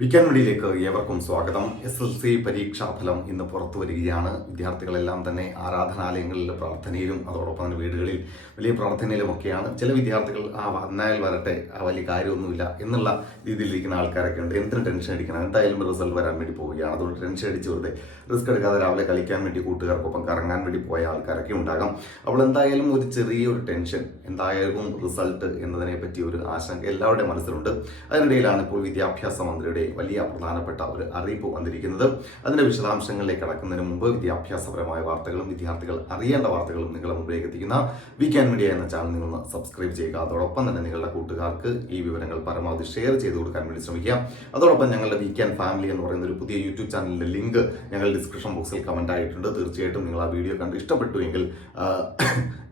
Weekend മീഡിയയിലേക്ക് ഏവർക്കും സ്വാഗതം. എസ് എൽ സി പരീക്ഷാഫലം ഇന്ന് പുറത്തു വരികയാണ് വിദ്യാർത്ഥികളെല്ലാം തന്നെ ആരാധനാലയങ്ങളിൽ പ്രാർത്ഥനയിലും അതോടൊപ്പം തന്നെ വീടുകളിൽ വലിയ പ്രാർത്ഥനയിലും ഒക്കെയാണ് ചില വിദ്യാർത്ഥികൾ ആ വന്നാൽ വരട്ടെ ആ വലിയ കാര്യമൊന്നുമില്ല എന്നുള്ള രീതിയിലിരിക്കുന്ന ആൾക്കാരൊക്കെ ഉണ്ട്. എന്തിനും ടെൻഷൻ അടിക്കണം? എന്തായാലും റിസൾട്ട് വരാൻ വേണ്ടി പോവുകയാണ്. അതുകൊണ്ട് ടെൻഷൻ അടിച്ച് വെറുതെ റിസ്ക് എടുക്കാതെ രാവിലെ കളിക്കാൻ വേണ്ടി കൂട്ടുകാർക്കൊപ്പം കറങ്ങാൻ വേണ്ടി പോയ ആൾക്കാരൊക്കെ ഉണ്ടാകാം. അപ്പോൾ എന്തായാലും ഒരു ചെറിയൊരു ടെൻഷൻ എന്തായാലും റിസൾട്ട് എന്നതിനെ പറ്റി ഒരു ആശങ്ക എല്ലാവരുടെയും മനസ്സിലുണ്ട്. അതിനിടയിലാണ് ഇപ്പോൾ വിദ്യാഭ്യാസ മന്ത്രിയുടെ വലിയ പ്രധാനപ്പെട്ട ഒരു അറിയിപ്പ് വന്നിരിക്കുന്നത്. അതിന്റെ വിശദാംശങ്ങളിലേക്ക് കടക്കുന്നതിന് മുമ്പ് വിദ്യാഭ്യാസപരമായ വാർത്തകളും വിദ്യാർത്ഥികൾ അറിയേണ്ട വാർത്തകളും നിങ്ങളുടെ മുമ്പിലേക്ക് എത്തിക്കുന്ന വീക്കാൻ മീഡിയ എന്ന ചാനൽ നിങ്ങൾ സബ്സ്ക്രൈബ് ചെയ്യുക. അതോടൊപ്പം തന്നെ നിങ്ങളുടെ കൂട്ടുകാർക്ക് ഈ വിവരങ്ങൾ പരമാവധി ഷെയർ ചെയ്ത് കൊടുക്കാൻ വേണ്ടി ശ്രമിക്കുക. അതോടൊപ്പം ഞങ്ങളുടെ വീക്കാൻ ഫാമിലി എന്ന് പറയുന്ന ഒരു പുതിയ യൂട്യൂബ് ചാനലിന്റെ ലിങ്ക് ഞങ്ങൾ ഡിസ്ക്രിപ്ഷൻ ബോക്സിൽ കമന്റ് ആയിട്ടുണ്ട്. തീർച്ചയായിട്ടും നിങ്ങൾ ആ വീഡിയോ കണ്ട് ഇഷ്ടപ്പെട്ടുവെങ്കിൽ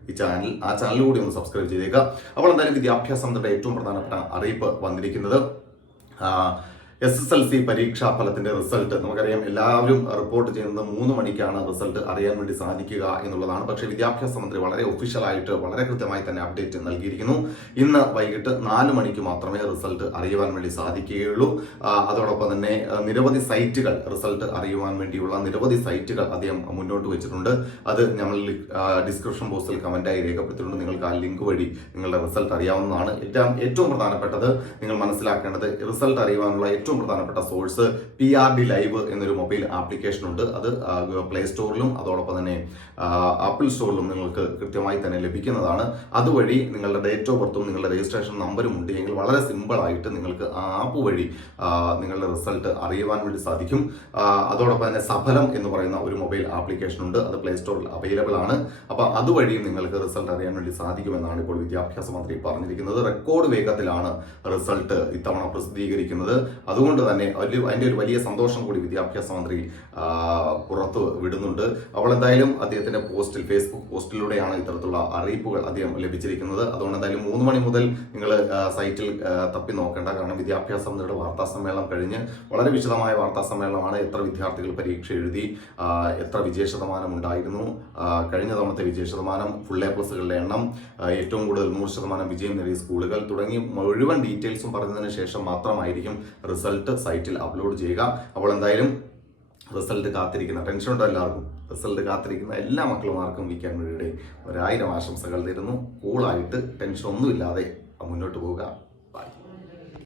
ഈ ചാനൽ ആ ചാനൽ കൂടി ഒന്ന് സബ്സ്ക്രൈബ് ചെയ്തേക്കുക. അപ്പോൾ എന്തായാലും വിദ്യാഭ്യാസം നമ്മുടെ ഏറ്റവും പ്രധാനപ്പെട്ട അറിയിപ്പ് വന്നിരിക്കുന്നത്. എസ് എസ് എൽ സി പരീക്ഷാ ഫലത്തിന്റെ റിസൾട്ട് നമുക്കറിയാം. എല്ലാവരും റിപ്പോർട്ട് ചെയ്യുന്നത് മൂന്ന് മണിക്കാണ് റിസൾട്ട് അറിയാൻ വേണ്ടി സാധിക്കുക എന്നുള്ളതാണ്. പക്ഷേ വിദ്യാഭ്യാസ മന്ത്രി വളരെ ഒഫീഷ്യലായിട്ട് വളരെ കൃത്യമായി തന്നെ അപ്ഡേറ്റ് നൽകിയിരിക്കുന്നു. ഇന്ന് വൈകിട്ട് നാല് മണിക്ക് മാത്രമേ റിസൾട്ട് അറിയുവാൻ വേണ്ടി സാധിക്കുകയുള്ളൂ. അതോടൊപ്പം തന്നെ നിരവധി സൈറ്റുകൾ റിസൾട്ട് അറിയുവാൻ വേണ്ടിയുള്ള നിരവധി സൈറ്റുകൾ അദ്ദേഹം മുന്നോട്ട് വെച്ചിട്ടുണ്ട്. അത് ഞങ്ങൾ ഡിസ്ക്രിപ്ഷൻ ബോക്സിൽ കമന്റായി രേഖപ്പെടുത്തിയിട്ടുണ്ട്. നിങ്ങൾക്ക് ആ ലിങ്ക് വഴി നിങ്ങളുടെ റിസൾട്ട് അറിയാവുന്നതാണ്. ഏറ്റവും ഏറ്റവും പ്രധാനപ്പെട്ടത് നിങ്ങൾ മനസ്സിലാക്കേണ്ടത് റിസൾട്ട് അറിയുവാനുള്ള ഏറ്റവും പ്രധാനപ്പെട്ട source P R D live എന്നൊരു മൊബൈൽ ആപ്ലിക്കേഷൻ ഉണ്ട്. അത് പ്ലേ സ്റ്റോറിലും അതോടൊപ്പം തന്നെ ആപ്പിൾ സ്റ്റോറിലും നിങ്ങൾക്ക് കൃത്യമായി തന്നെ ലഭിക്കുന്നതാണ്. അതുവഴി നിങ്ങളുടെ ഡേറ്റ് ഓഫ് ബർത്തും നിങ്ങളുടെ രജിസ്ട്രേഷൻ നമ്പറും ഉണ്ട്. എങ്കിൽ വളരെ സിമ്പിൾ ആയിട്ട് നിങ്ങൾക്ക് ആ ആപ്പ് വഴി നിങ്ങളുടെ റിസൾട്ട് അറിയുവാൻ വേണ്ടി സാധിക്കും. അതോടൊപ്പം തന്നെ സഫലം എന്ന് പറയുന്ന ഒരു മൊബൈൽ ആപ്ലിക്കേഷൻ ഉണ്ട്. അത് പ്ലേ സ്റ്റോറിൽ അവൈലബിൾ ആണ്. അപ്പോൾ അതുവഴിയും നിങ്ങൾക്ക് റിസൾട്ട് അറിയാൻ വേണ്ടി സാധിക്കുമെന്നാണ് ഇപ്പോൾ വിദ്യാഭ്യാസ മന്ത്രി പറഞ്ഞിരിക്കുന്നത്. റെക്കോർഡ് വേഗത്തിലാണ് റിസൾട്ട് ഇത്തവണ പ്രസിദ്ധീകരിക്കുന്നത്. അതുകൊണ്ട് തന്നെ വലിയ അതിന്റെ ഒരു വലിയ സന്തോഷം കൂടി വിദ്യാഭ്യാസ മന്ത്രി പുറത്തു വിടുന്നുണ്ട്. അവൾ എന്തായാലും അദ്ദേഹത്തിന്റെ പോസ്റ്റിൽ ഫേസ്ബുക്ക് പോസ്റ്റിലൂടെയാണ് ഇത്തരത്തിലുള്ള അറിയിപ്പുകൾ അദ്ദേഹം ലഭിച്ചിരിക്കുന്നത്. അതുകൊണ്ട് എന്തായാലും മൂന്ന് മണി മുതൽ നിങ്ങൾ സൈറ്റിൽ തപ്പി നോക്കേണ്ട. കാരണം വിദ്യാഭ്യാസ മന്ത്രിയുടെ വാർത്താ സമ്മേളനം കഴിഞ്ഞ് വളരെ വിശദമായ വാർത്താ സമ്മേളനമാണ് എത്ര വിദ്യാർത്ഥികൾ പരീക്ഷ എഴുതി എത്ര വിജയ ശതമാനം ഉണ്ടായിരുന്നു കഴിഞ്ഞ തവണത്തെ വിജയ ശതമാനം ഫുൾ എ പ്ലസുകളുടെ എണ്ണം ഏറ്റവും കൂടുതൽ നൂറ് ശതമാനം വിജയം നേടിയ സ്കൂളുകൾ തുടങ്ങി മുഴുവൻ ഡീറ്റെയിൽസും പറഞ്ഞതിന് ശേഷം മാത്രമായിരിക്കും റിസൾട്ട് സൈറ്റിൽ അപ്ലോഡ് ചെയ്യുക. അപ്പോൾ എന്തായാലും റിസൾട്ട് കാത്തിരിക്കുന്ന ടെൻഷൻ ഉണ്ടോ എല്ലാവർക്കും? റിസൾട്ട് കാത്തിരിക്കുന്ന എല്ലാ മക്കളുമാർക്കും വിൽക്കാൻ വേണ്ടിയുടെ ഒരായിരം ആശംസകൾ തരുന്നു കൂളായിട്ട് ടെൻഷൻ ഒന്നുമില്ലാതെ മുന്നോട്ട് പോവുക.